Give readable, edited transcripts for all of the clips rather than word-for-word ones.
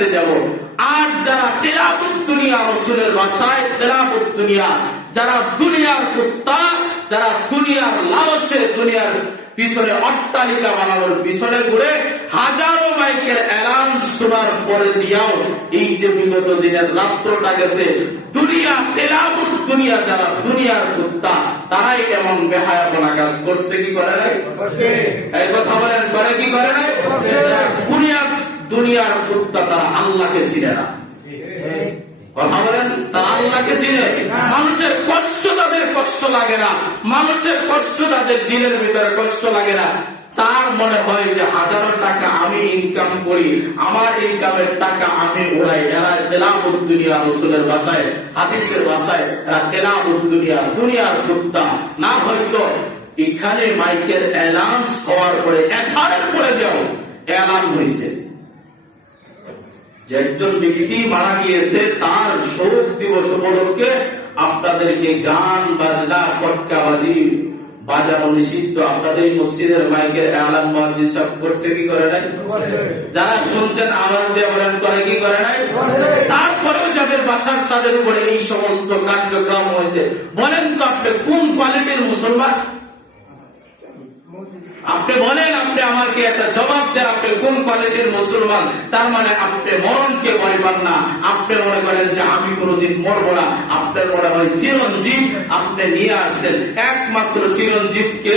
দুনিয়াতে যাব। আর যারা তেলাবুত দুনিয়া, রাসূলের ভাষায় তেলাবুত দুনিয়া, যারা দুনিয়ার কুত্তা, যারা দুনিয়ার লালসে দুনিয়ার পিছনে অট্টালিকা বানানোর পিছনে ঘুরে হাজারো মাইকের এলান শোনার পরে দিয়াও এই যে বিগত দিনের রাত্রটা গেছে, দুনিয়া তেলাবুত দুনিয়া, যারা দুনিয়ার কুত্তা, তারাই এমন বেহায়াপনা কাজ করছে কি করে নাই? এই কথা বলেন, করে কি করে নাই? দুনিয়ার কুত্তা তারা আল্লাহকে চিনে না। কথা বলেন, তারা আল্লাহকে চিনে। মানুষের কষ্ট তাদের কষ্ট লাগে না, মানুষের কষ্ট তাদের দিনের ভিতরে কষ্ট লাগে না। তার মনে হয় যে হাজারো টাকা আমি ইনকাম করি, আমার ইনকামের টাকা আমি উড়াই। এরা তেলাবুত দুনিয়া, রাসূলের ভাষায়, হাদিসের ভাষায় এরা তেলাবুত দুনিয়া, দুনিয়ার কুত্তা। না হয়তো এখানে মাইকের অ্যালাউন্স হওয়ার পরে এছাড়ের পরে যাও অ্যালার্ম হয়েছে যে একজন ব্যক্তি মারা গিয়েছে, তার শোক দিবস উপলক্ষে আপনাদেরকে গান বাজনা পটকাবাজি বাজানো নিষিদ্ধ। আপনাদের মসজিদের মাইকের এলান মুয়াজ্জিন সাহেব করছে কি করে নাই? যারা শুনছেন আওয়াজ দিয়ে বলেন, করে কি করে নাই? তারপরেও যাদের বাসার ছাদের উপরে এই সমস্ত কার্যক্রম হয়েছে, বলেন তো আপনি কোন কোয়ালিটির মুসলমান? আপনি বলেন, আপনি আমাকে একটা জবাব দেন, আপনি কোন কোয়ালিটির মুসলমান? তার মানে আপনি মরণকে ভয় পান না, আপনি মনে করেন যে আমি কোনোদিন মরবো না, আপনার মনে হয় চিরঞ্জীব আপনি নিয়ে আসছেন। একমাত্র চিরঞ্জীবকে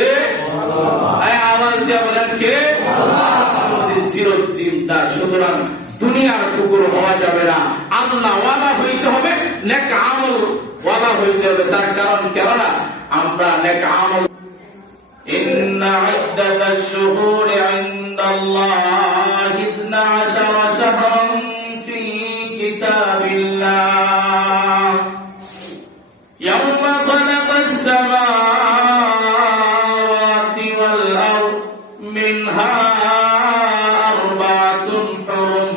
আওয়াজ দিয়ে বলেন কে? চিরঞ্জীব না। সুতরাং দুনিয়ার কুকুর হওয়া যাবে না, আল্লাহ ওয়ালা হইতে হবে, নেক আমল ওয়ালা হইতে হবে। তার কারণ কেননা আমরা নেক আমল إن عدة الشهور عند الله 12 شهرا في كتاب الله يوم خلق السماوات والأرض منها 4 حرم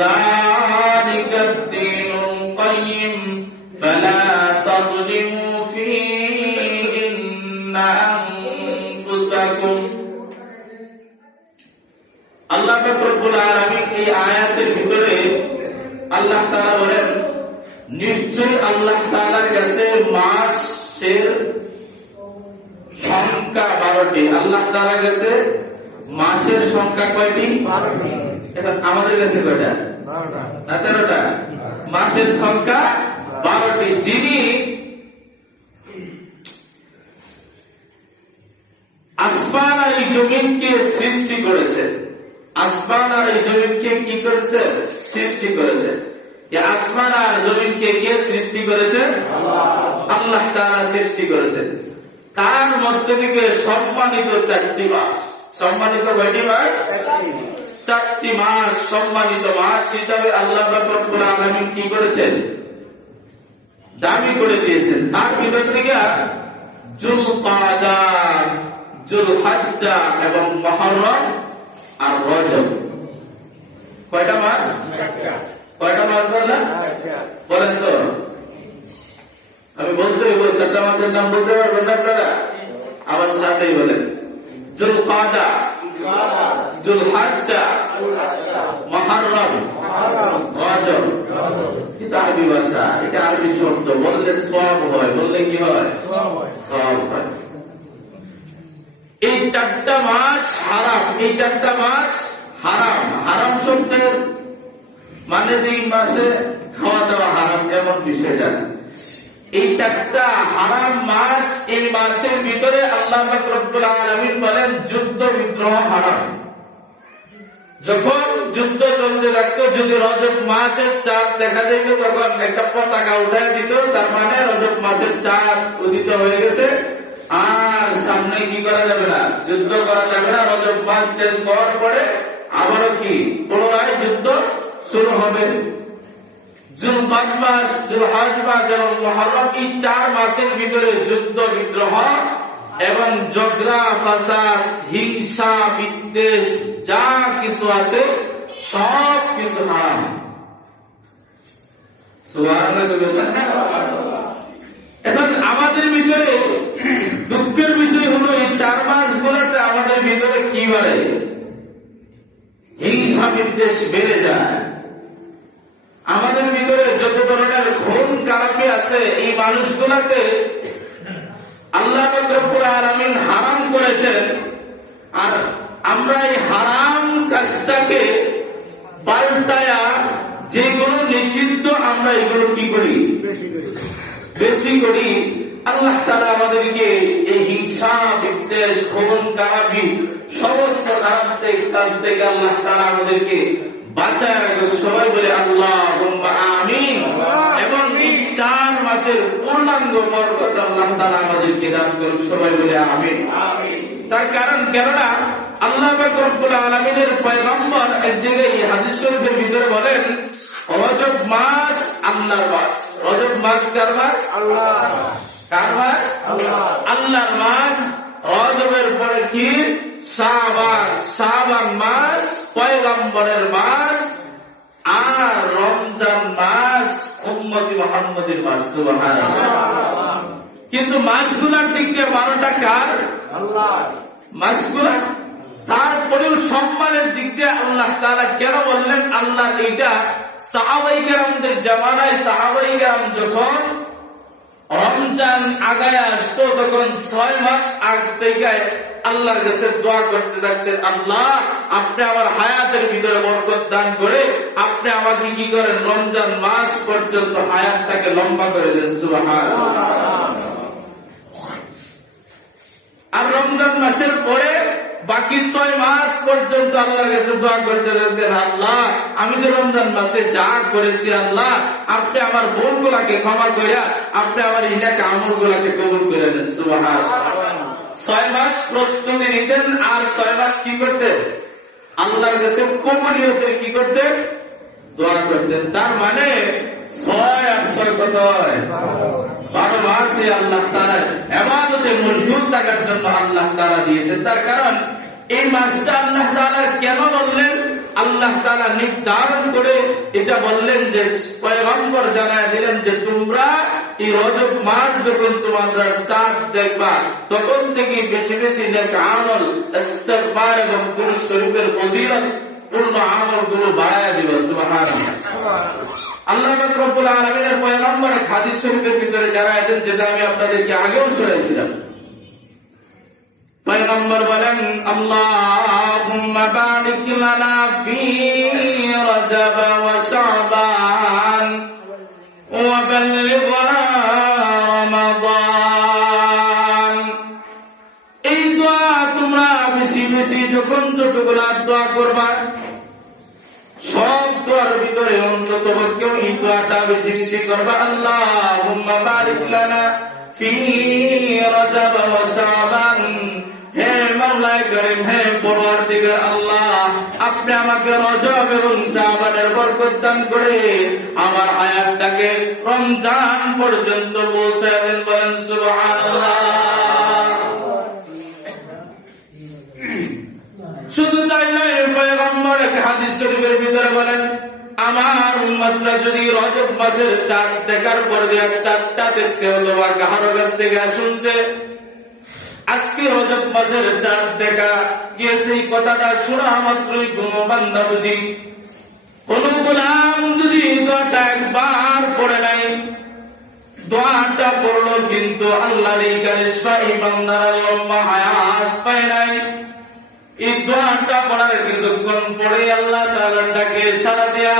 ذلك الدين القيم فلا تظلموا فيهن আল্লাহ রব্বুল আলামিন এই আয়াতের ভিতরে আল্লাহ তাআলা বলেন, নিশ্চয় আল্লাহ তাআলার কাছে মাসের সংখ্যা 12টি। আল্লাহ তাআলার কাছে মাসের সংখ্যা কয়টি? 12টি। এটা আমাদের কাছে কয়টা? 12টা না 13টা। মাসের সংখ্যা 12টি। যিনি আসমান আর এই জমিনকে সৃষ্টি করেছে, আসমান আর এই জমিনকে কি করেছে? সৃষ্টি করেছে। আসমান আর জমিনকে কে সৃষ্টি করেছে? আল্লাহ তাআলা সৃষ্টি করেছে। তার মধ্যে থেকে সম্মানিত 4টি মাস। সম্মানিত কয়টি মাস? 4টি মাস। সম্মানিত মাস হিসাবে আল্লাহ রব্বুল আলামিন কি করেছেন? দাবি করে দিয়েছেন। তার ভিতর থেকে যুলকাদা, যুলহজ্জা এবং মুহররম আর রজব। কয়টা মাস? কয়টা মাস বললেন? বলেন তো, আমি বলতে হইব 4টা মাসের নাম বলতে পারবেন না আপনারা? আমার সাথেই বলেন, যুলকাদা, যুলহজ্জা, মুহররম, রজব। এটা আরবি ভাষা, এটা আরবি শব্দ। বললে সওয়াব হয়, বললে কি হয়? সওয়াব হয়। এই 4টা মাস হারাম। এই 4টা মাস হারাম। হারাম শব্দের মানে এই মাসে খাওয়া দাওয়া হারাম এমন বিষয়টা। এই 4টা হারাম মাস, এই মাসের ভিতরে আল্লাহ রব্বুল আলামিন বলেন যুদ্ধ বিগ্রহ হারাম। যখন যুদ্ধ চলতে লাগতো, যদি রজব মাসের চাঁদ দেখা যেত, তখন একটা পতাকা উঠায় দিত, তার মানে রজব মাসের চাঁদ উদিত হয়ে গেছে, আর সামনে কি করা যাবে না? যুদ্ধ করা যাবে না। রজব মাস শেষ হওয়ার পরে আবারও কি পুনরায় যুদ্ধ শুরু হবে। যুলকাদ মাস, যুলহজ মাস এবং মুহররম, এই 4 মাসের ভিতরে যুদ্ধ বিগ্রহ এবং ঝগড়া ফাসাদ, হিংসা বিদ্বেষ যা কিছু আছে সব কিছু হারাম। সুবহানাল্লাহ। এখন আমাদের ভিতরে দুঃখের বিষয় হলো এই 4 মাস গুলোতে আমাদের ভিতরে কি বাড়ে? হিংসা বিদ্বেষ বেড়ে যায়। আছে এই মানুষগুলাকে আল্লাহ পাক রব্বুল আলামিন হারাম করেছেন, আর আমরা এই হারাম কাজটাকে পাল্টায়া যেগুলো নিষিদ্ধ আমরা এগুলো কি করি, বেশি করি। আল্লাহ তাআলা আমাদেরকে এই হিংসা, বিদ্বেষ, খুন, খারাপি সমস্ত খারাপ কাজ থেকে আল্লাহ তাআলা আমাদেরকে বাঁচায় রাখুক। সবাই বলে আল্লাহুম্মা আমিন। এবং এই 4 মাসের পূর্ণাঙ্গ বরকত আল্লাহ তাআলা আমাদেরকে দান করুক। সবাই বলে আমিন। তার কারণ কেননা আল্লাহ পাক রব্বুল আলামিনের পয়গম্বর এক জায়গায় হাদিস শরীফের ভিতরে বলেন, রজব মাস আল্লাহর মাস। রজব মাস কার মাস? আল্লাহ। কার মাস? আল্লাহ। আল্লাহর মাস। রজবের পরে কি? শাবান। শাবান মাস পয়গম্বরের মাস, আর রমজান মাস উম্মতি মুহাম্মাদের মাস। সুবহানাল্লাহ। কিন্তু মাসগুলোর দিক দিয়ে 12টা কার? আল্লাহ। মাসগুলা তারপরেও সম্মানের দিক দিয়ে আল্লাহ তাআলা কেন বললেন আল্লাহ? এইটা সাহাবায়ে কেরামদের জামানায় সাহাবায়ে কেরাম যখন রমজান আগায় আসতো তখন 6 মাস আগ থেকে আল্লাহর কাছে দোয়া করতে থাকতেন, আল্লাহ আপনি আমার হায়াতের ভিতরে বরকত দান করে আপনি আমাকে কি করেন, রমজান মাস পর্যন্ত হায়াতটাকে লম্বা করে দেন। সুবহানাল্লাহ। আর রমজান মাসের পরে বাকি 6 মাস পর্যন্ত আল্লাহর কাছে দোয়া করতে থাকতেন, আল্লাহ আমি যে রমজান মাসে যা করেছি আল্লাহ আপনি আমার ভুলগুলাকে ক্ষমা করিয়া আপনি আমার ইনাকে আমলগুলাকে কবুল করে নেন। সুবহানাল্লাহ। 6 মাস প্রস্তুতি নিতেন, আর 6 মাস কি করতেন? আল্লাহর কাছে কবুলিয়তের কি করতেন? দোয়া করতেন। তার মানে 6 আর 6 কত হয়? 12 মাসে আল্লাহ তাআলা ইবাদতে মশগুল থাকার জন্য আল্লাহ তাআলা দিয়েছেন। তার কারণ এই মাসটা আল্লাহ তাআলা কেন বললেন? আল্লাহ তাআলা নির্ধারণ করে এটা বললেন যে পয়গম্বর জানায় দিলেন যে তোমরা এই রজব মাস যখন তোমরা চাঁদ দেখবা তখন থেকে বেশি বেশি নেক আমল, ইস্তিগফার এবং দুরূদ শরীফের ফজিলত পূর্ণ আমলগুলো বাড়ায়া দিবা। সুবহানাল্লাহ। আল্লাহ পাক রব্বুল আলামিনের পয়গম্বর হাদিস শরীফের ভিতরে জানায় দেন, যেটা আমি আপনাদেরকে আগেও শোনাইছিলাম। পয়গম্বর বলেন, আল্লাহুম্মা বারিক লানা ফি রজব ওয়া শাবান ওয়া বাল্লিগনা রমাদান। এই দোয়া তোমরা বেশি বেশি যখন যতগুলা দোয়া করবা, সব দোয়ার ভিতরে অন্তত কেউ এই দোয়াটা বেশি বেশি করবা, আল্লাহুম্মা বারিক লানা ফি রজব ওয়া শাবান। হে মাওলা করিম, হে পরওয়ারদিগার আল্লাহ, আপনি আমাকে রজব এবং শাবানের বরকত দান করে আমার হায়াতটাকে রমজান পর্যন্ত পৌঁছায় দেন। বলেন সুবহানাল্লাহ। শুধু তাই নয়, পয়গম্বর এক হাদিস শরীফের ভিতরে বলেন, আমার উম্মতরা যদি রজব মাসের চাঁদ দেখার পর দিয়ে 4টা দেখছে অথবা কারো কাছ থেকে শুনছে আজকে রজব মাসের চাঁদ দেখা গিয়েছে, এই কথাটা শোনা মাত্রই কোন বান্দা যদি, কোন গোলাম যদি দোয়াটা একবার পড়ে নাই, দোয়াটা পড়লো কিন্তু আল্লাহর এই কারিশমা এই বান্দার লম্বা হায়াত পায় নাই, এই দোয়াটা পড়ার কিছুক্ষণ পরে আল্লাহ তাআলার ডাকে সাড়া দিয়া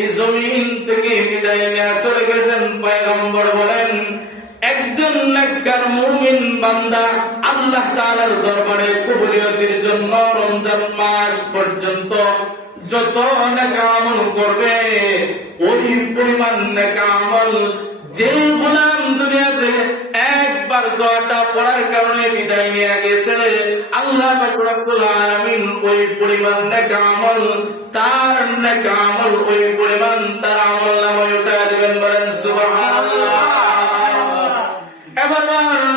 এই জমিন থেকে বিদায় নিয়ে চলে গেছেন। পয়গম্বর বলেন, একজন নেককার মুমিন বান্দা আল্লাহ তাআলার দরবারে কবুলিয়তের জন্য রমজান মাস পর্যন্ত যত নেক আমল করবে ওই পরিমাণ নেক আমল যে গোলাম দুনিয়াতে একবার দোয়াটা পড়ার কারণে বিদায় নিয়ে গেছে, আল্লাহ পাক রব্বুল আলামিন ওই পরিমাণ নেক আমল, তার নেক আমল ওই পরিমাণ তার আমল নামায় উঠায় দিবেন। বলেন সুবহানাল্লাহ। এবার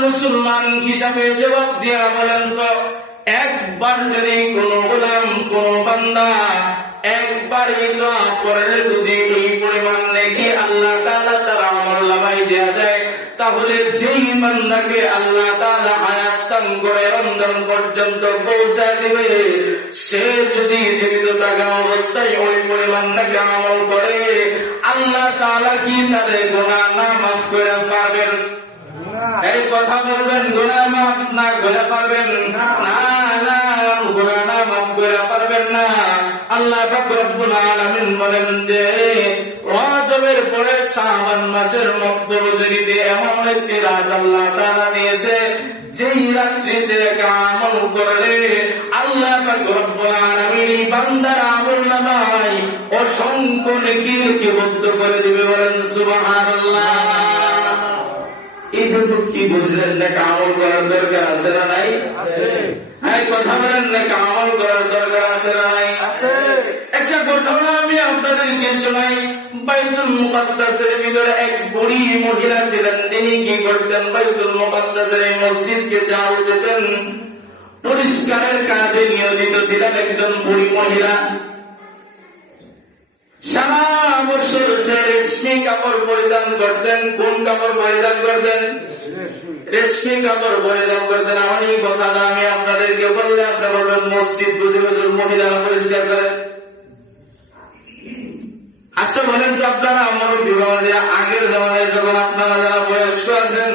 মুসলমান হিসাবে জবাব দিয়া বলেন তো, একবার যদি কোন গোলাম কোন বান্দা একবার এই দোয়া পড়লে যদি এই পরিমাণ নেকি আল্লাহ তাআলা তার আমল নামায় দেয়া দেয়, তাহলে যেই বান্দাকে আল্লাহ তাআলা হায়াত দান করে রমজান পর্যন্ত পৌঁছায় দিবে, সে যদি জীবিত থাকা অবস্থায় ওই পরিমাণ নেকি আমল করে আল্লাহ তাআলা কি তাদের গুনাহ না মাফ করে পারবেন? এই কথা বলবেন, গুনাহ মাফ না করে পারবেন না? না, গুনাহ না মাফ করে পারবেন না। আল্লাহ পাক রব্বুল আলামিন বলেন যে রজবের পরে শাবান মাসের মধ্যবর্তীতে এমন একটি রাত আল্লাহ তাআলা দিয়েছে, যেই রাত্রিতে আমল করলে আল্লাহ পাক রব্বুল আলামিন বান্দার আমলনামায় অসংখ্য নেকি লিপিবদ্ধ করে দিবে। বলেন সুবহানাল্লাহ। এই জন্য কি বুঝলেন না, আমল করার দরকার আছে না নাই? হ্যাঁ, কথা বলেন না, আমল করার দরকার আছে না নাই? একটা ঘটনা আমি আপনাদেরকে শোনাই। বাইতুল মুকাদ্দাসের ভিতরে এক বুড়ি মহিলা ছিলেন, তিনি কি করতেন? বাইতুল মুকাদ্দাসের এই মসজিদকে ঝাড়ু দিতেন, পরিষ্কারের কাজে নিয়োজিত ছিলেন একজন বুড়ি মহিলা। সারা বছর সে রেশমি কাপড় পরিধান করতেন। কোন কাপড় পরিধান করতেন? রেশমি কাপড় পরিধান করতেন। আমার এই কথাটা আমি আপনাদেরকে বললে আপনারা বলবেন মসজিদ প্রতি বছর মহিলারা পরিষ্কার করেন। আচ্ছা বলেন তো আপনারা, আমার বিবাহ আগের জমানায় যখন আপনারা যারা বয়স্ক আছেন,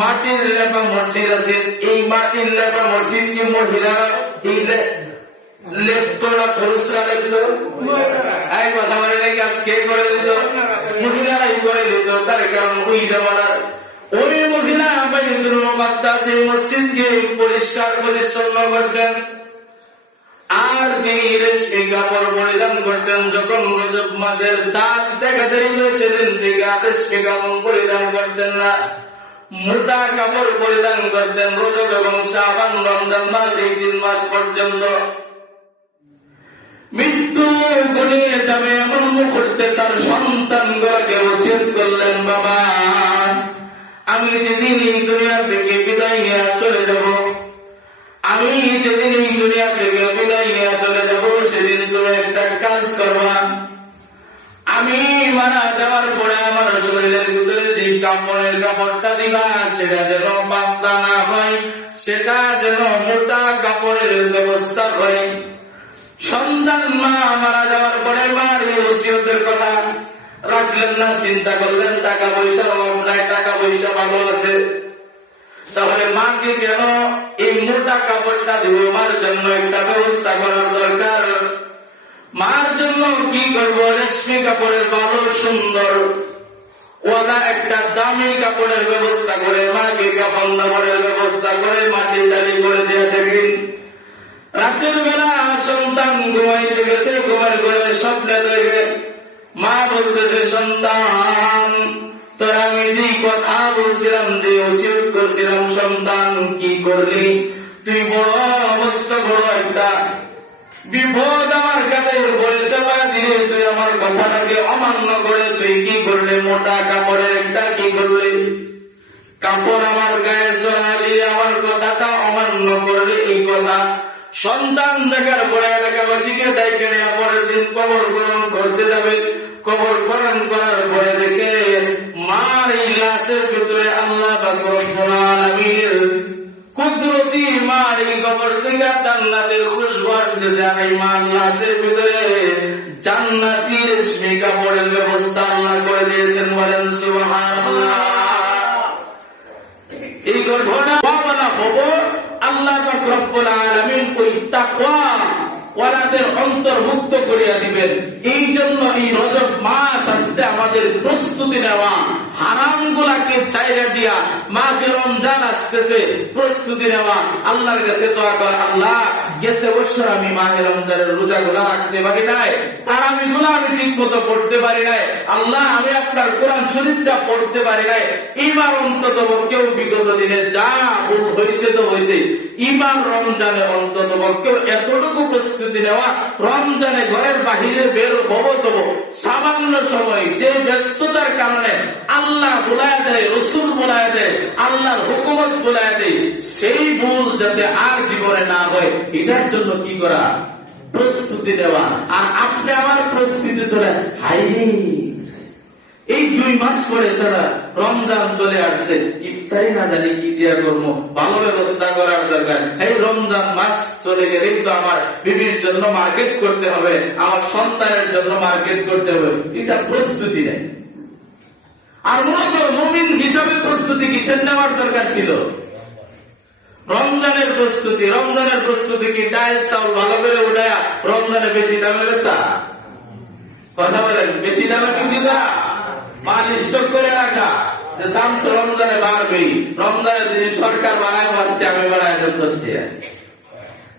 মাটির লেপা মসজিদ আছে, এই মাটির লেপা মসজিদ কি মহিলারা এই লেপতোরা পুরুষরা লেপত? এই কথা বলে এই কাজ কে করে দিত? মহিলারাই করে দিত। তার কারণ ওই জমানার ওই মহিলা বাইতুল মুকাদ্দাস এই মসজিদকে পরিষ্কার পরিচ্ছন্ন করতেন। আর তিনি রেশমি কাপড় পরিধান করতেন। যখন রজব মাসের চাঁদ দেখা দেরি হয়েছে, সেদিন থেকে রেশমি কাপড় পরিধান করতেন না, মোটা কাপড় পরিধান করতেন। রজব এবং শাবান, রমজান মাস, এই 3 মাস পর্যন্ত। মৃত্যু গড়িয়ে যাবে এমন মুহূর্তে তার সন্তানগুলোকে ওসিয়ত করলেন, বাবা আমি যেদিন এই দুনিয়া থেকে বিদায় নিয়ে চলে যাব, আমি যেদিন এই দুনিয়া থেকে বিদায় নিয়ে চলে যাব, সেদিন তুমি একটা কাজ করবা। আমি মারা যাওয়ার পরে আমার শরীরের ভিতরে যে কাপড়ের কাপড়টা দিবা, সেটা যেন পাতলা না হয়, সেটা যেন মোটা কাপড়ের ব্যবস্থা হয়। সন্তান মা মারা যাওয়ার পরে মার এই ওসিয়তের কথা রাখলেন না, চিন্তা করলেন টাকা পয়সা অভাব নাই, টাকা পয়সা ভালো আছে, তাহলে মাকে কেন এই মোটা কাপড়টা দিব? মার জন্য একটা ব্যবস্থা করার দরকার। মার জন্য কি করবো? রেশমি কাপড়ের ভালো সুন্দর ওলা একটা দামি কাপড়ের ব্যবস্থা করে মাকে কাপড় দাপড়ের ব্যবস্থা করে মাটি চালি করে দিয়ে দেখেন। রাতের বেলা সন্তান ঘুমাইতে গেছে, ঘুমের ঘরে স্বপ্নে দেখে মা বলতেছে, সন্তান তোর আমি যে কথা বলছিলাম, যে ওসিয়ত করছিলাম, সন্তান কি করলি? তুই বড় অবস্থা, বড় একটা বিপদ আমার কাছে বলে চাপা দিয়ে তুই আমার কথাটাকে অমান্য করে তুই কি করলে? মোটা কাপড়ের একটা কি করলে? কাপড় আমার গায়ে চড়ালি, আমার কথাটা অমান্য করলে। এই কথা সন্তান দেখার পরে এলাকাবাসীকে দায়িত্ব নেওয়া, পরের দিন কবর গ্রহণ করতে যাবে। কবর গ্রহণ করার পরে দেখে মার এই লাশের ভিতরে আল্লাহ পাক রব্বুল আলামিনের কুদরতি মার এই কবর থেকে জান্নাতের খুশবু আসতেছে। আর এই মার লাশের ভিতরে জান্নাতি রেশমি কাপড়ের ব্যবস্থা আল্লাহ করে দিয়েছেন। বলেন সুবহানাল্লাহ। এই ঘটনা বাবা হবো আল্লাহ পাক রব্বুল আলামিন ওই তাকওয়া ওয়ালাদের অন্তর্ভুক্ত করিয়া দিবেন। এই জন্য এই রজব মাস আসতে আমাদের প্রস্তুতি নেওয়া, হারাম গুলাকে ছাইড়া দিয়া মাকে রমজান আসতেছে প্রস্তুতি নেওয়া, আল্লাহর কাছে দোয়া করা, আল্লাহ গেছে বছর আমি মাহে রমজানের রোজা গুলা রাখতে পারি নাই, তারাবি গুলা আমি ঠিক মতো পড়তে পারি নাই, আল্লাহ আমি আপনার কোরআন শরীফটা পড়তে পারি নাই, এবার অন্তত কেউ বিগত দিনে যা ভুল হয়েছে তো হয়েছে, এবার রমজানে অন্তত কেউ এতটুকু প্রস্তুতি নেওয়া, রমজানে ঘরের বাহিরে বের হবো তবু সামান্য সময় যে ব্যস্ততার কারণে আল্লাহ বলায় দেয়, রসুল বলায় দেয়, আল্লাহর হুকুমত বলায় দেয়, সেই ভুল যাতে আর জীবনে না হয় এটার জন্য কি করা? প্রস্তুতি নেওয়া। আর আপনি আমার প্রস্তুতি চলে হাই এই 2 মাস পরে তারা রমজান চলে আসছে, ইফতারি না জানি কি দিয়া করবো, ভালো ব্যবস্থা করার দরকার। এই রমজান মাস চলে গেলেই তো আমার বিবির জন্য মার্কেট করতে হবে, আমার সন্তানের জন্য মার্কেট করতে হবে, এটা প্রস্তুতি নেই। আর মূলত মুমিন হিসাবে প্রস্তুতি কিসের নেওয়ার দরকার ছিল? রমজানের প্রস্তুতি। রমজানের প্রস্তুতি কি ডাল চাউল ভালো করে উঠায়া রমজানে বেশি দামে বেচা? কথা বলেন, বেশি দামে বিক্রি করা, মাল স্টক করে রাখা, যে দাম তো রমজানে বাড়বেই, রমজানে যদি সরকার বাড়ায় বাঁচতে আমি বাড়ায় বসতে,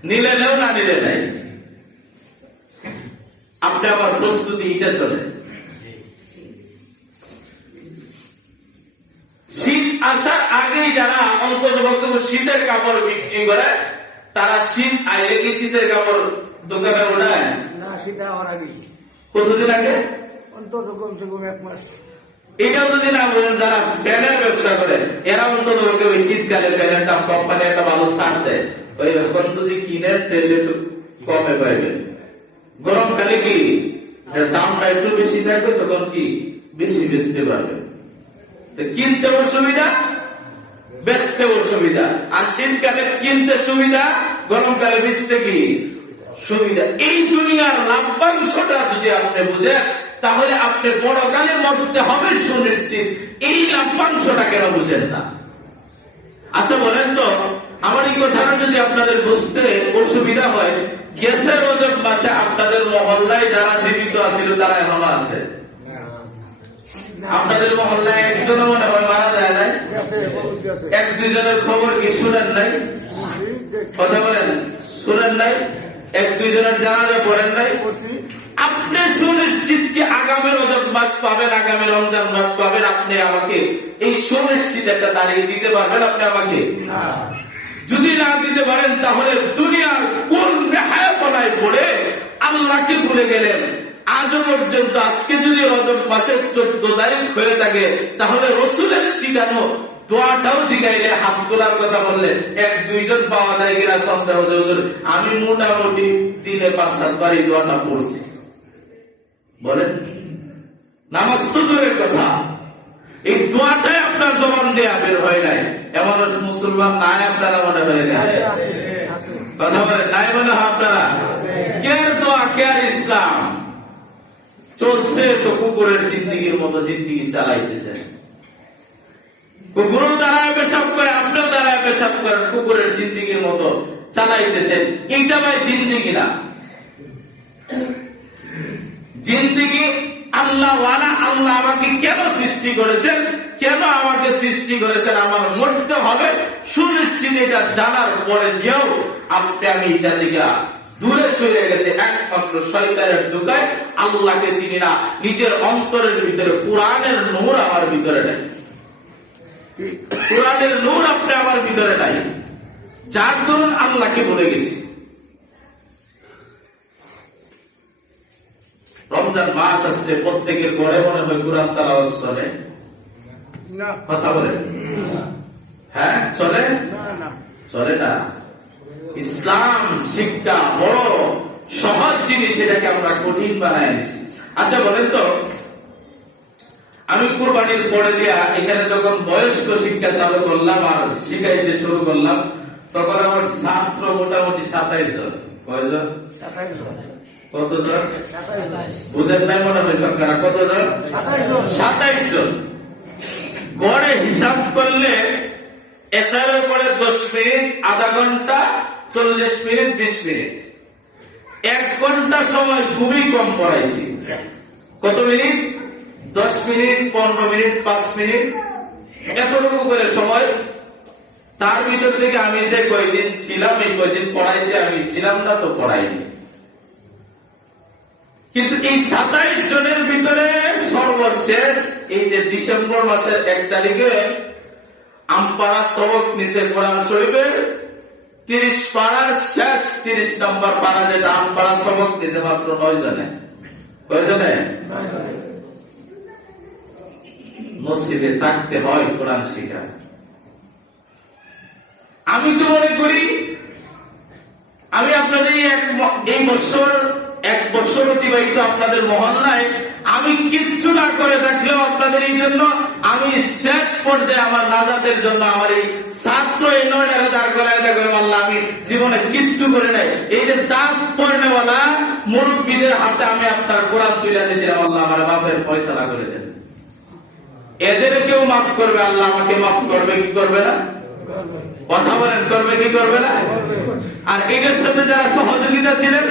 নিলে নেও না নিলে নাই। আপনি আমার প্রস্তুতি এটা চলে। শীত আসার আগেই যারা অন্তত শীতের কাপড় বিক্রি করে, তারা শীত আইলে কি শীতের কাপড় দোকানে ওঠায় না? সেটা হওয়ার আগেই। কতদিন আগে? অন্তত কমসে কম 1 মাস। এটাও যদি না বলেন, যারা প্যানের ব্যবসা করে এরা অন্তত ওই শীতকালে প্যানের দাম কোম্পানি একটা ভালো ছাড় দেয়, ওই এখন যদি কিনে তেল একটু কমে পাইবে। গরমকালে কি দামটা একটু বেশি থাকবে, তখন কি বেশি বেচতে পারবে। কিনতে অসুবিধা, বেচতে অসুবিধা। আর শীতকালে কিনতে সুবিধা, গরমকালে বেচতে কি সুবিধা। এই দুনিয়ার লাভ্যাংশটা যদি আপনি বুঝেন, তাহলে আপনি বড়কালে মরতে হবে সুনিশ্চিত। এই লাভ্যাংশটা কেন বুঝেন না? আচ্ছা বলেন তো, আমার এই কথাটা যদি আপনাদের বুঝতে অসুবিধা হয়, গ্যাসের রজব মাসে আপনাদের মহল্লায় যারা জীবিত আছিল তারা এখনো আছে? আপনাদের মহল্লায় একজনও মনে হয় মারা যায় নাই? 1-2 জনের খবর কি শুনেন নাই? কথা বলেন, শুনেন নাই? 1-2 জনের জানাজা পড়েন নাই? আপনি সুনিশ্চিত কি আগামী রজব মাস পাবেন, আগামী রমজান মাস পাবেন? আপনি আমাকে এই সুনিশ্চিত একটা দাঁড়িয়ে দিতে পারবেন? আপনি আমাকে যদি না দিতে পারেন, তাহলে দুনিয়ার কোন বেহায়াপনায় পড়ে আল্লাহকে ভুলে গেলেন? আজও পর্যন্ত আজকে যদি রজব মাসের 14 তারিখ হয়ে থাকে, তাহলে রসুলের শিখানো দোয়াটাও জিগাইলে, হাত তোলার কথা বললে 1-2 জন পাওয়া যায় কিনা সন্দেহ। আমি মোটামুটি দিনে 5-7 বার এই দোয়াটা পড়ছি। বলেন, নামাজ তো দূরের কথা, এই দোয়াটাই আপনার জবান দেয়া বের হয় নাই। এমন মুসলমান নাই আপনারা মনে হয়ে গেছে? কথা বলেন, নাই মনে হয় আপনারা? কেয়ার দোয়া, কেয়ার ইসলাম চলছে তো কুকুরের জিন্দিগির মতো জিন্দিগি চালাইতেছে। কুকুরও দাঁড়ায় পেশাব করে, আপনিও দাঁড়ায় পেশাব করেন, কুকুরের জিন্দিগির মতো চালাইতেছেন। এইটা ভাই জিন্দিগি না। জিন্দিগি আল্লাহ ওয়ালা। আল্লাহ আমাকে কেন সৃষ্টি করেছেন, কেন আমাকে সৃষ্টি করেছেন, আমার মরতে হবে সুনিশ্চিত। এটা জানার পরে দিয়েও আমি এটা থেকে দূরে সরে গেছে, একমাত্র শয়তানের ধোঁকায় আল্লাহকে চিনি না। নিজের অন্তরের ভিতরে কোরআনের নূর আমার ভিতরে নাই, কোরআনের নূর আপনি আমার ভিতরে নাই, যার দরুন আল্লাহকে ভুলে গেছি। রমজান মাস আসছে, প্রত্যেকের ঘরে মনে হয় কোরআন তেলাওয়াত চলে না? কথা বলেন, হ্যাঁ চলে? চলে না। ইসলাম শিক্ষা বড় সহজ জিনিস, এটাকে আমরা কঠিন বানায় নিছি। আচ্ছা বলেন তো, আমি কুরবানির পরে দিয়া এখানে যখন বয়স্ক শিক্ষা চালু করলাম আর শিখাইতে শুরু করলাম, তখন আমার ছাত্র মোটামুটি 27 জন। কয়জন? 27 জন। কতজন? বুঝেন নাই মনে হয় সরকার? কতজন? 27 জন। গড়ে হিসাব করলে এছাড়ার পরে 10 মিনিট, আধা ঘন্টা, 40 মিনিট, 20 মিনিট, 1 ঘন্টা সময় খুবই কম পড়াইছি। কত মিনিট? 10 মিনিট, 15 মিনিট, 5 মিনিট, এতটুকু করে সময়। তার ভিতর থেকে আমি যে কয়দিন ছিলাম, এই কয়দিন পড়াইছি, আমি ছিলাম না তো পড়াইনি। কিন্তু এই 27 জনের ভিতরে সর্বশেষ এই যে ডিসেম্বর মাসের 1 তারিখে আমপাড়া সবক নিচে কোরআন শরীফে 30 পাড়ার শেষ 30 নম্বর পাড়া, যেটা আমপাড়া সবক নিচে মাত্র 9 জনে। কয়জনে? মসজিদে থাকতে হয় কোরআন শিখা। আমি তো মনে করি আমি আপনাদের এই বছর 1 বছর অতিবাহিত আপনাদের মহল্লায় আমি কিচ্ছু না করে থাকলেও আপনাদের এই জন্য আমি শেষ পর্যায়ে আমার নাজাতের জন্য আমার এই ছাত্র এই 9টাকে দাঁড় করায় দেখো আল্লাহ আমি জীবনে কিচ্ছু করে নাই, এই যে দাঁত পড়নেওয়ালা মুরব্বীদের হাতে আমি আপনার কোরআন তুলে দিয়েছিলাম, আল্লাহ আমার বাপের ফয়সালা করে দেন। এদের কেউ মাফ করবে, আল্লাহ আমাকে মাফ করবে কি করবে না? কথা বলেন, করবে কি করবে না? আর এদের সাথে যারা সহযোগিতা ছিলেন,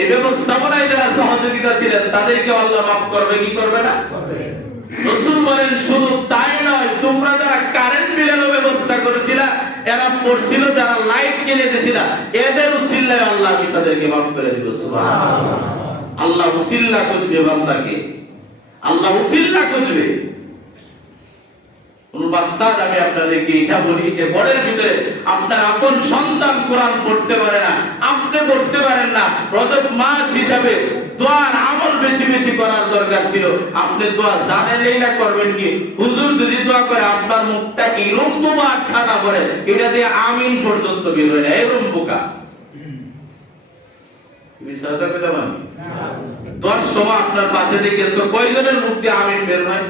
এই ব্যবস্থাপনায় যারা সহযোগিতা ছিলেন, তাদেরকে আল্লাহ মাফ করবে কি করবে না? রাসূল বলেন শুধু তাই নয়, তোমরা যারা কারেন্ট বিলের ব্যবস্থা করেছিল, এরা পড়ছিল, যারা লাইট কিনে দিয়েছিল, এদের উসিলায় আল্লাহ আমি তাদেরকে মাফ করে দিব। সুবহানাল্লাহ। আল্লাহ উসিলা খুঁজবে বান্দাকে, আল্লাহ উসিলা খুঁজবে। মাকসাদ আমি আপনাদেরকে এটা বলি যে ঘরের ভিতরে আপনার আপন সন্তান কোরআন পড়তে পারে না, আপনি পড়তে পারেন না, রজব মাস হিসাবে দোয়ার আমল বেশি বেশি করার দরকার ছিল। আপনি দোয়া জানেনই না, করবেন কি? হুজুর যদি দোয়া করে আপনার মুখটা এরম বোবা ঠান্ডা পড়ে, এটা দিয়ে আমিন পর্যন্ত বের হয় না, এরম বোকা। বিষয়টা পেলাম আমি 10 সময় আপনার পাশে দেখেছো কয়জনের মুখ দিয়ে আমিন বের হয়?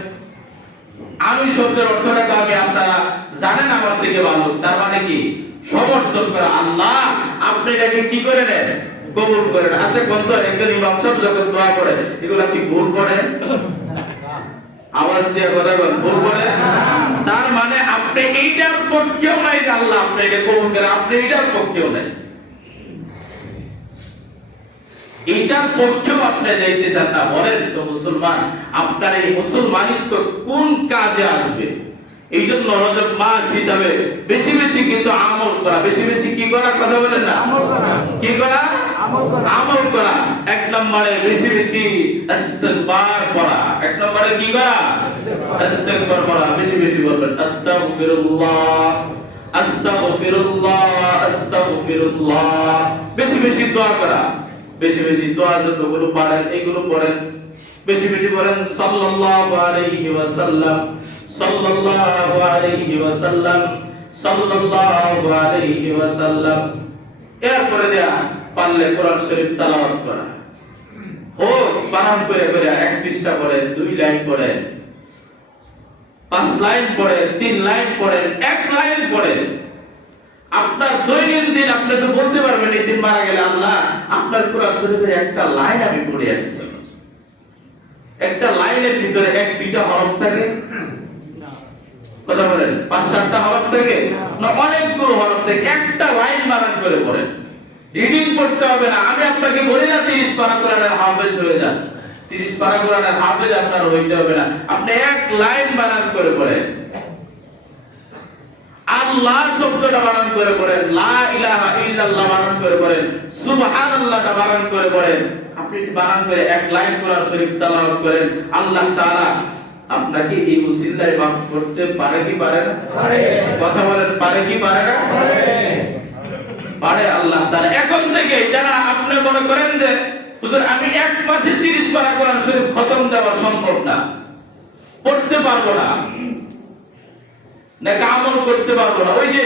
আমি শব্দের অর্থটা আমি আপনারা জানেন আমার থেকে ভালো। তার মানে কি? সমর্থন করে। আল্লাহ আপনি এটাকে কি করে নেন? কবুল করেন। আচ্ছা কোন একজন ইমাম সাহেব যখন দোয়া করে, এগুলা কি ভুল পড়ে? আওয়াজ দিয়ে কথা বলেন, ভুল পড়ে? তার মানে আপনি এইটার পক্ষেও নাই যে আল্লাহ আপনি এটা কবুল করেন, আপনি এইটার পক্ষেও নাই, এইটার পক্ষেও আপনি যাইতে চান না। বলেন তো মুসলমান, আপনার এই মুসলমানিত্ব কোন কাজে আসবে? এই জন্য রজব মাস হিসাবে বেশি বেশি কিছু আমল করা, বেশি বেশি কি করা? কথা বলেন না, আমল করা। কি করা? আমল করা। আমল করা। এক নম্বরে বেশি বেশি ইস্তিগফার পড়া। এক নম্বরে কি করা? ইস্তিগফার পড়া। বেশি বেশি বলবেন আস্তাগফিরুল্লাহ, আস্তাগফিরুল্লাহ, আস্তাগফিরুল্লাহ। বেশি বেশি দোয়া করা, বেশি বেশি দোয়া যতগুলো পারেন এগুলো পড়েন। বেশি বেশি বলেন সাল্লাল্লাহু আলাইহি ওয়াসাল্লাম, সাল্লাল্লাহু আলাইহি ওয়াসাল্লাম, সাল্লাল্লাহু আলাইহি ওয়াসাল্লাম। এরপরে দেয়া পারলে কোরআন শরীফ তেলাওয়াত করা। হোক বানান করে করে 1 পৃষ্ঠা পড়েন, 2 লাইন পড়েন, 5 লাইন পড়েন, 3 লাইন পড়েন, 1 লাইন পড়েন। আপনার দৈনন্দিন আপনি তো বলতে পারবেন এই দিন মারা গেলে আল্লাহ আপনার কোরআন শরীফের একটা লাইন আমি পড়ে আসছি। একটা লাইনের ভিতরে 1-2টা হরফ থাকে, কথা বলেন, 5-7টা হরফ থাকে না, অনেকগুলো হরফ থাকে। একটা লাইন বানান করে পড়েন। রিডিং করতে হবে না। আমি আপনাকে বলি না 30 পারা কোরআনের হাফেজ হয়ে যান, 30 পারা কোরআনের হাফেজ আপনার হইতে হবে না। আপনি 1 লাইন বানান করে পড়েন। আল্লাহ শব্দটা বানান করে পড়েন, লা ইলাহা ইল্লাল্লাহ বানান করে পড়েন, সুবহানাল্লাহটা বানান করে পড়েন। আপনি বানান করে 1 লাইন কোরআন শরীফ তেলাওয়াত করেন, আল্লাহ তাআলা আপনাকে এই উসিলায় মাফ করতে পারে কি পারে না? পারে। কথা বলেন, পারে কি পারে না? পারে। পারে আল্লাহ তাআলা। এখন থেকে যারা আপনি মনে করেন যে হুজুর আমি 1 মাসে 30 পারা কোরআন শরীফ খতম দেওয়া সম্ভব না, পড়তে পারবো না, নাকি আমল করতে পারবো না। ওই যে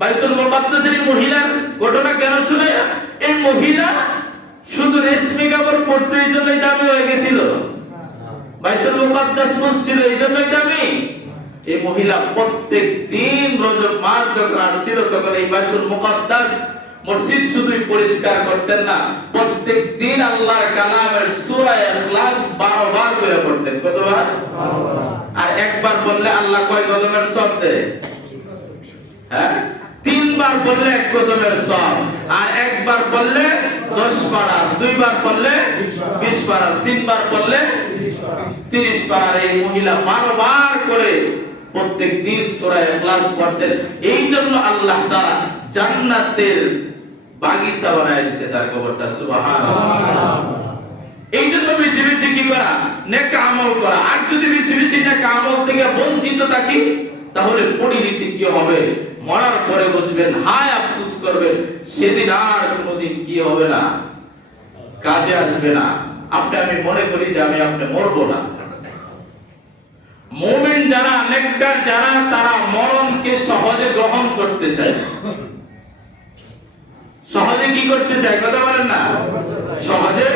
বাইতুল মুকাদ্দাসের মহিলার ঘটনা কেন শুনে? এই মহিলা শুধু রেশমি কাপড় পরতে এই জন্যই দামি হয়ে গেছিল, বাইতুল মুকাদ্দাস মসজিদ এই জন্যই দামি। এই মহিলা প্রত্যেক দিন রজব মাস যখন আসছিল তখন এই বাইতুল মুকাদ্দাস মসজিদ শুধুই পরিষ্কার করতেন না, প্রত্যেক দিন আল্লাহর কালামের সূরা ইখলাস 12 বার করে পড়তেন। কতবার? 12 বার। আর একবার বললে আল্লাহ কয় কদমের সওয়াব দেয়? হ্যাঁ, 3 বার বললে 1 কদমের সওয়াব, আর একবার বললে 10 পারা, 2 বার বললে 20 পারা, 3 বার বললে 30 পারা। এই মহিলা 12 বার করে প্রত্যেক দিন সূরা ইখলাস পড়তেন। এই জন্য আল্লাহ তাআলা জান্নাতের বাগিচা বানায় দিয়েছে তার কবরটা। সুবহানাল্লাহ। এই জন্য বেশি বেশি কি করা? নেক আমল করা। আর যদি বেশি বেশি নেক আমল থেকে বঞ্চিত থাকি তাহলে পরিণতি কি হবে? মরার পরে বুঝবেন, হায় আফসোস করবেন, সেদিন আর কোনোদিন কি হবে না, কাজে আসবে না। আমি মনে করি যে আপনি মরবো না। মুমিন যারা, নেককার যারা, তারা মরণকে সহজে গ্রহণ করতে চায়। সহজে কি করতে চায়? কথা বলেন না, সহজে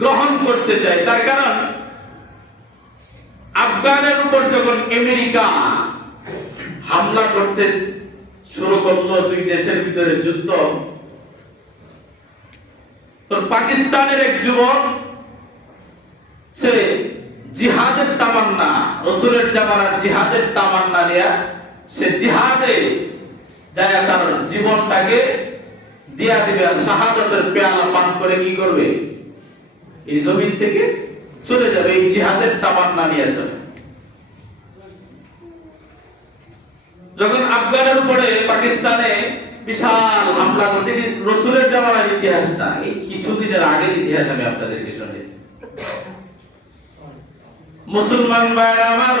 গ্রহণ করতে চায়। তার কারণ আফগানের উপর যখন আমেরিকা হামলা করতে শুরু করলো, দুই দেশের ভিতরে যুদ্ধ, তো পাকিস্তানের এক যুবক সে জিহাদের তামান্না, রাসূলের জামানার জিহাদের তামান্না নিয়ে সে জিহাদে যায়, তার জীবনটাকে দিয়া দিবে আর শাহাদাতের পেয়ালা পান করে কি করবে, এই জমিন থেকে চলে যাবে, এই জিহাদের তামান্না নিয়ে চলে। যখন আফগানের উপরে পাকিস্তানে বিশাল হামলা করতে, রাসূলের জামানার ইতিহাসটা, এই কিছুদিনের আগের ইতিহাস আমি আপনাদেরকে শুনিয়েছি। মুসলমান ভাই আমার,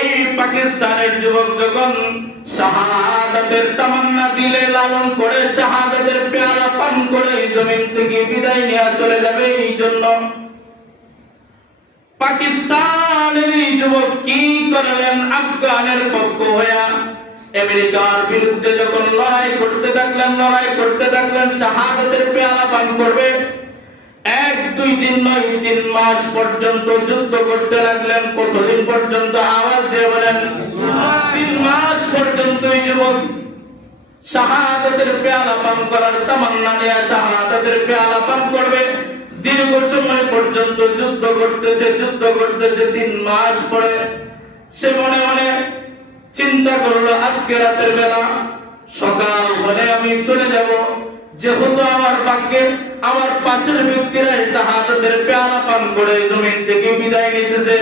এই পাকিস্তানের যুবক যখন শাহাদাতের তামান্না দিলে, লালন করে শাহাদাতের পেয়ালা পান করে জমিন থেকে বিদায় নিয়ে চলে যাবে, এই জন্য পাকিস্তানের এই যুবক কি করলেন, আফগানের পক্ষ হইয়া আমেরিকার বিরুদ্ধে যখন লড়াই করতে থাকলেন, শাহাদাতের পেয়ালা পান করবে, 1-2 দিন নয় 3 মাস পর্যন্ত যুদ্ধ করতে লাগলেন। কতদিন পর্যন্ত? আওয়াজ দিয়ে বলেন। 3 মাস পর্যন্ত এই যুবক শাহাদাতের পেয়ালা পান করার তামান্না নিয়ে শাহাদাতের পেয়ালা পান করবে। দীর্ঘ সময় পর্যন্ত যুদ্ধ করতেছে। 3 মাস পরে সে মনে মনে চিন্তা করলো, আজকে রাতের বেলা সকাল হলে আমি চলে যাব, যেহেতু আমার ভাগ্যে আমার পাশের ব্যক্তিরা শাহাদাতের পেয়ালা পান করে জমিন থেকে বিদায় নিতেছে,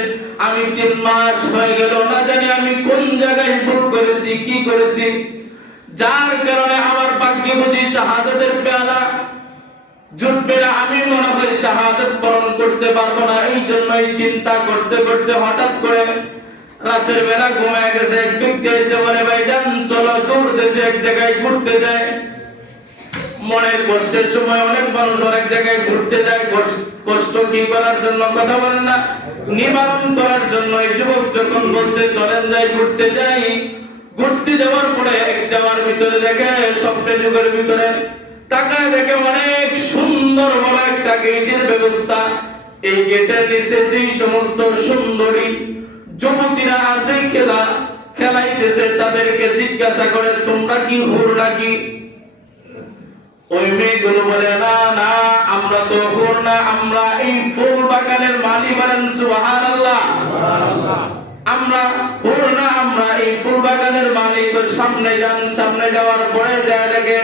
আমি 3 মাস হয়ে গেল, না জানি আমি কোন জায়গায় ভুল করেছি, কি করেছি, যার কারণে আমার ভাগ্যে বুঝি শাহাদাতের পেয়ালা জুটবে না, আমি মনে হয় শাহাদাত বরণ করতে পারবো না। এই জন্যই চিন্তা করতে করতে হঠাৎ করে রাতের বেলা ঘুমায় গেছে। এক ব্যক্তি এসে বলে, ভাইজান চলো দূর দেশে এক জায়গায় ঘুরতে যায়। মনের কষ্টের সময় অনেক মানুষ অনেক জায়গায় ঘুরতে যায়, কষ্ট কি করার জন্য, কথা বলেন না, নিবারণ করার জন্য। এই যুবক যখন বলছে চলেন যাই, ঘুরতে যাই, ঘুরতে যাওয়ার পরে এক যাওয়ার ভিতরে দেখে, স্বপ্নের যুগের ভিতরে তাকায় দেখে অনেক সুন্দর বড় একটা গেটের ব্যবস্থা। এই গেটের নিচে যেই সমস্ত সুন্দরী যুবতীরা আছে খেলাইতেছে, তাদেরকে জিজ্ঞাসা করে, তোমরা কি হুর নাকি? ওই মেয়েগুলো বলে, না না, আমরা তো হুর না, আমরা এই ফুল বাগানের মালি। বলেন সুবহানাল্লাহ। আমরা হুর না, আমরা এই ফুল বাগানের মালিক। সামনে যান, সামনে যাওয়ার পরে যায় দেখে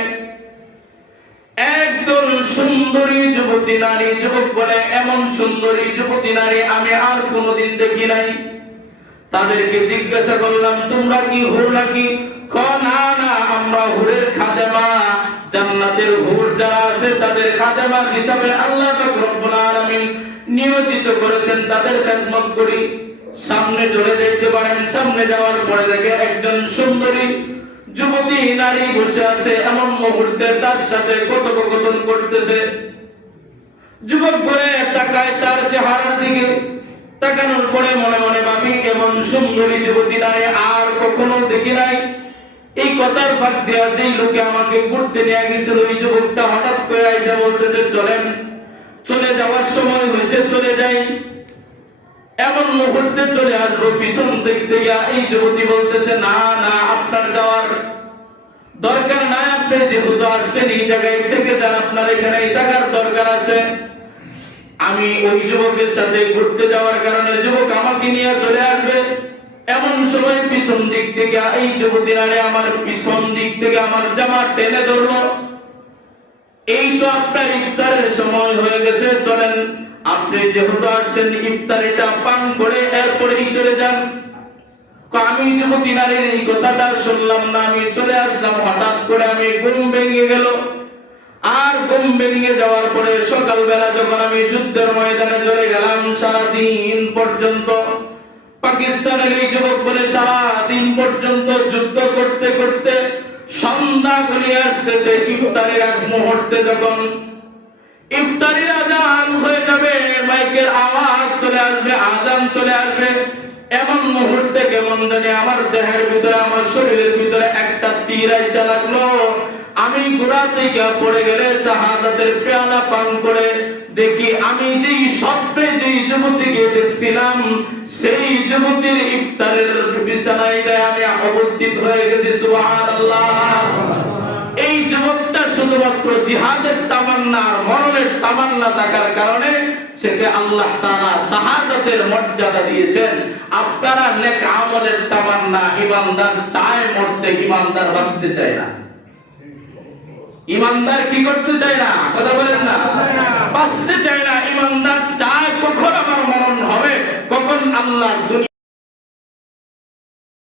একদম সুন্দরী যুবতী নারী। যুবক বলে, এমন সুন্দরী যুবতী নারী আমি আর কোনোদিন দেখি নাই। তাদেরকে জিজ্ঞাসা করলাম, তোমরা কি হুর নাকি? না না, আমরা হুরের খাদেমা, জান্নাতের হুর যারা আছে তাদের খাদেমা হিসাবে আল্লাহ পাক রব্বুল আলামিন নিয়োজিত করেছেন, তাদের খেদমত করি। সামনে চলে যেতে পারেন। সামনে যাওয়ার পরে দেখে একজন সুন্দরী যুবতী নারী বসে আছে, এমন মুহূর্তে তার সাথে কথোপকথন করতেছে। যুবক করে তাকায় তার চেহারার দিকে, তাকানোর পরে মনে মনে ভাবি, এমন সুন্দরী যুবতী নারী আর কখনো দেখি নাই। এই কথার ফাঁক দিয়ে যেই লোকে আমাকে ঘুরতে নিয়ে গেছিল, ওই যুবকটা হঠাৎ করে এসে বলতেছে, চলেন, চলে যাওয়ার সময় হয়েছে, চলে যাই। এমন মুহূর্তে চলে আসবো, পিছন দেখতে গিয়া এই যুবতী বলতেছে, না না, আপনার যাওয়ার দরকার নাই, আপনি যেহেতু আসছেন এই জায়গায় থেকে যান, আপনার এখানে থাকার দরকার আছে। আমি ওই যুবকের সাথে ঘুরতে যাওয়ার কারণে যুবক আমাকে নিয়ে চলে আসবে। এমন সময় পিছন দিক থেকে এই যুবতী নারী আমার পিছন দিক থেকে আমার জামা টেনে ধরলো। এই তো আপনার ইফতারের সময় হয়ে গেছে, চলেন, আপনি যেহেতু আসছেন ইফতারিটা পান করে এরপরেই চলে যান। আমি যুবতী নারীর এই কথাটা শুনলাম না, আমি চলে আসলাম। হঠাৎ করে আমি ঘুম ভেঙে গেল। আর ঘুম ভেঙে যাওয়ার পরে সকালবেলা যখন আমি যুদ্ধের ময়দানে চলে গেলাম, সারাদিন পর্যন্ত পাকিস্তানের এই যুবক বলে সারাদিন পর্যন্ত যুদ্ধ করতে করতে সন্ধ্যা ঘনিয়ে আসতেছে। ইফতারের এক মুহূর্তে যখন ইফতারির আজান হয়ে যাবে, মাইকের আওয়াজ চলে আসবে, আজান চলে আসবে, এমন মুহূর্তে কেমন জানি আমার দেহের ভিতরে, আমার শরীরের ভিতরে একটা তীর আইসা লাগলো। আমি গোড়া থেকে পড়ে গেলে শাহাদাতের পেয়ালা পান করে দেখি আমি যেই স্বপ্নে যেই যুবতী গিয়ে দেখছিলাম সেই যুবতীর ইফতারের বিছানায় আমি উপস্থিত হয়ে গেছি। সুবহানাল্লাহ। এই যুবকটা শুধুমাত্র জিহাদের তামান্না আর মরণের তামান্না থাকার কারণে সেকে আল্লাহ তাআলা শাহাদাতের মর্যাদা দিয়েছেন। আপনারা নেক আমলের তামান্না, ইমানদার চায় মরতে, ইমানদার বাঁচতে চায় না। ইমানদার কি করতে চায় না? কথা বলেন না, বাঁচতে চায় না। ইমানদার চায় কখন আমার মরণ হবে, কখন আল্লাহ দুনিয়া